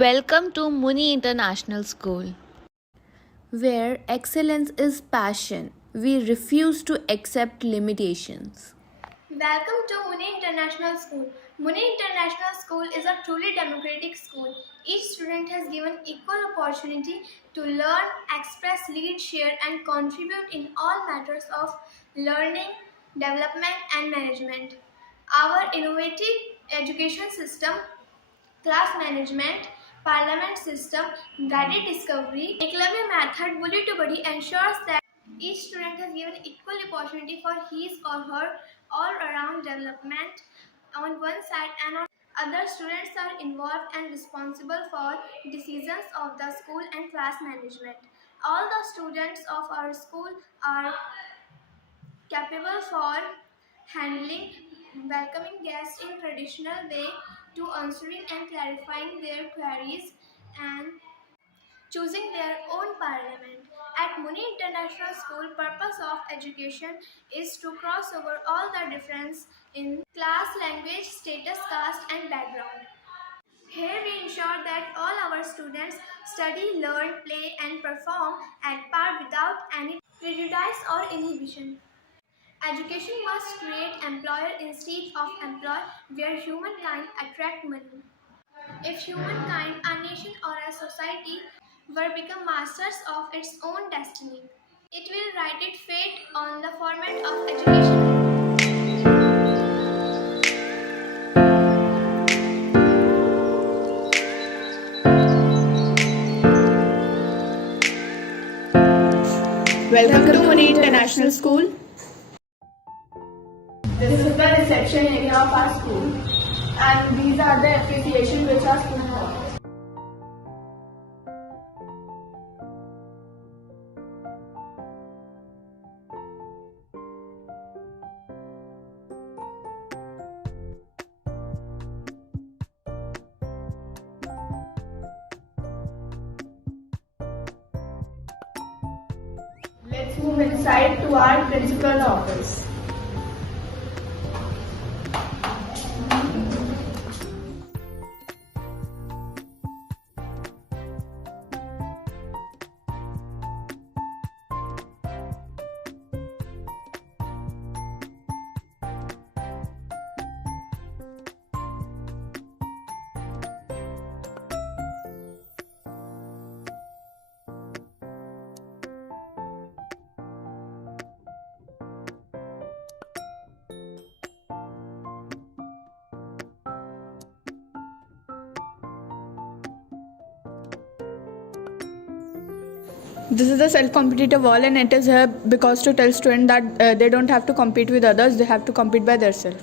Welcome to Muni International School, where excellence is passion. We refuse to accept limitations. Welcome to Muni International School. Muni International School is a truly democratic school. Each student has given equal opportunity to learn, express, lead, share, and contribute in all matters of learning, development, and management. Our innovative education system, class management, parliament system, guided discovery, Eklavya method, Bully to Buddy ensures that each student has given equal opportunity for his or her all-around development on one side, and on other students are involved and responsible for decisions of the school and class management. All the students of our school are capable for handling welcoming guests in traditional way, to answering and clarifying their queries, and choosing their own parliament. At Muni International School, purpose of education is to cross over all the difference in class, language, status, caste, and background. Here we ensure that all our students study, learn, play, and perform at par without any prejudice or inhibition. Education must create employer instead of employ, where humankind attract money. If humankind, a nation or a society were become masters of its own destiny, it will write its fate on the format of education. Welcome to Muni International School. This is the reception area of our school, and these are the appreciation which our school offers. Let's move inside to our principal's office. This is the self-competitive wall, and it is here because to tell students that they don't have to compete with others, they have to compete by themselves.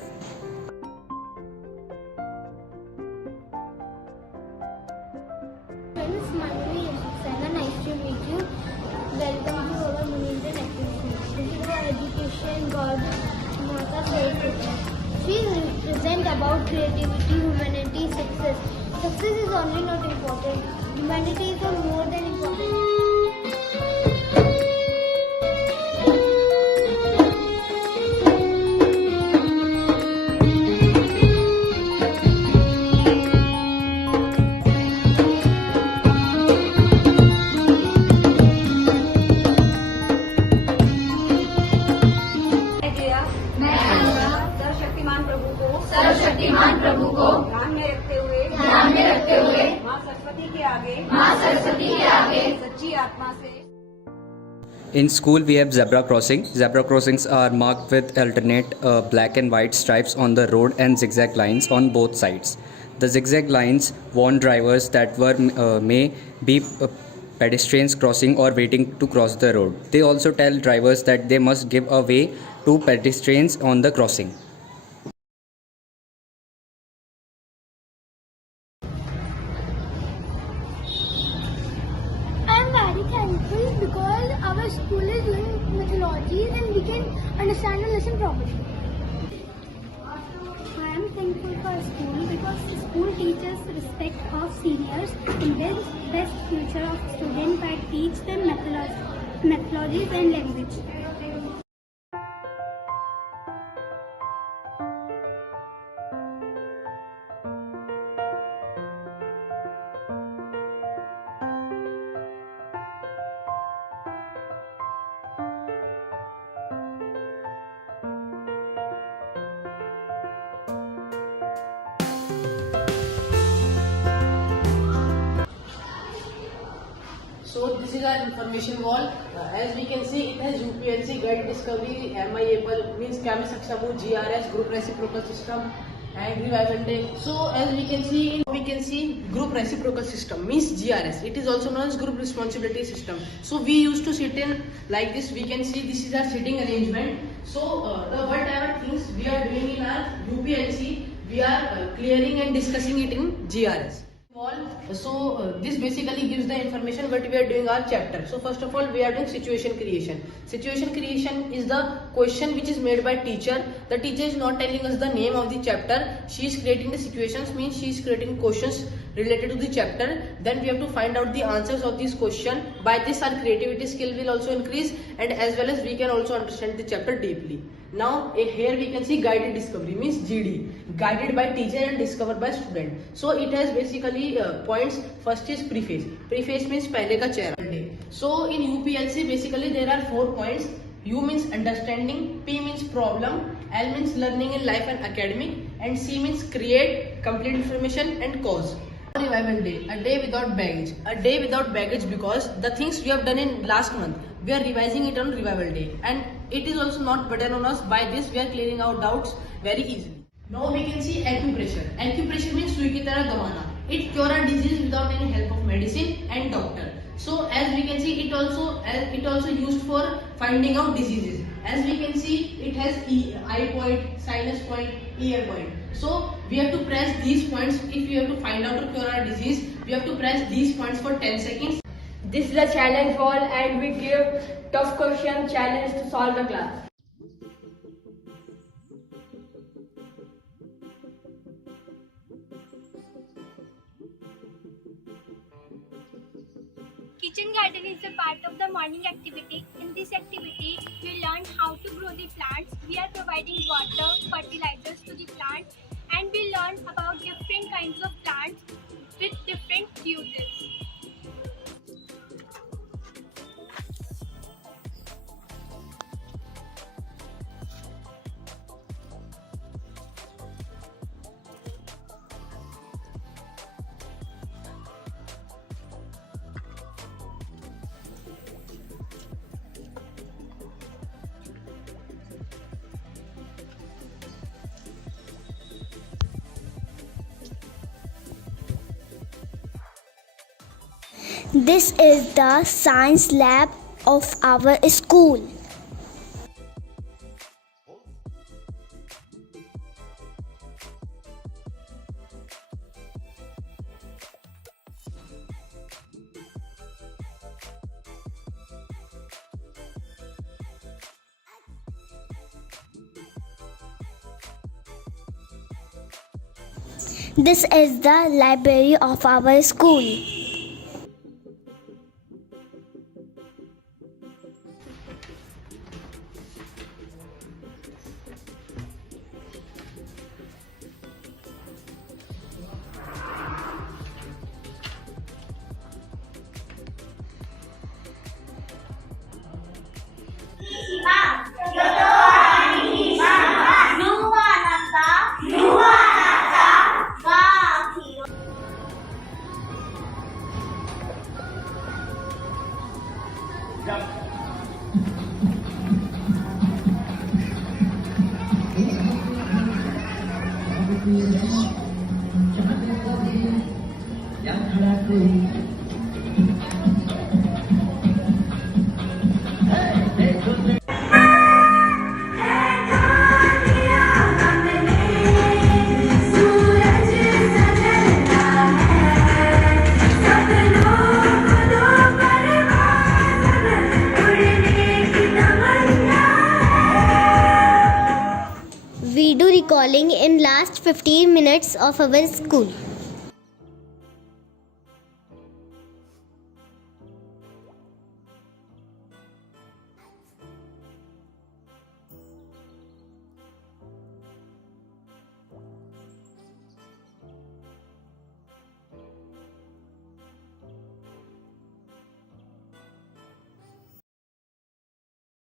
Friends, my name is Sana. Nice to meet you. Welcome to our Munitan activity. This is our education god, Mata Sayed. She will present about creativity, humanity, success. Success is only not important. Humanity is more than important. सर्वशक्तिमान प्रभु को ध्यान में रखते हुए माँ सरस्वती के आगे सच्ची आत्मा से In school, we have zebra crossing. Zebra crossings are marked with alternate black and white stripes on the road and zigzag lines on both sides. The zigzag lines warn drivers that may be pedestrians crossing or waiting to cross the road. They also tell drivers that they must give a way to pedestrians on the crossing. I am very thankful because our school is doing mythology and we can understand the lesson properly. I am thankful for school because school teaches respect of seniors and builds best future of students by teach them methodologies and language. is our information wall. As we can see, it has UPLC, Guide Discovery, MIABLE, means क्या मैं सक्षम हूँ, GRS, Group Reciprocal System, and Revival Day. So as we can see Group Reciprocal System means GRS. It is also known as Group Responsibility System. So we used to sit in like this. We can see this is our sitting arrangement. So the whatever things we are doing in our UPLC, we are clearing and discussing it in GRS. So this basically gives the information what we are doing our chapter. So first of all, we are doing situation creation. Situation creation is the question which is made by teacher. The teacher is not telling us the name of the chapter. She is creating the situations, means she is creating questions related to the chapter. Then we have to find out the answers of this question. By this our creativity skill will also increase, and as well as we can also understand the chapter deeply. Now here we can see guided discovery means GD, guided by teacher and discovered by student. So it has basically points. First is preface. Preface means पहले का चेहरा. So in UPLC basically there are 4 points. U means understanding, P means problem, L means learning in life and academic, and C means create, complete information, and cause. Revival day, a day without baggage. A day without baggage because the things we have done in last month, we are revising it on revival day, and it is also not burden on us. By this we are clearing our doubts very easily. Now we can see acupressure. Acupressure means सुई की तरह दबाना. It cure a disease without any help of medicine and doctor. So as we can see, it also used for finding out diseases. As we can see, it has eye point, sinus point, ear point. So we have to press these points. If we have to find out or cure a disease, we have to press these points for 10 seconds. This is a challenge wall, and we give tough question challenge to solve the class. Kitchen garden is a part of the morning activity. In this activity, we learn how to grow the plants. We are providing water, fertilizers to the plant, and we learn about different kinds of plants with different uses. This is the science lab of our school. This is the library of our school. We do recalling in last 15 minutes of our school.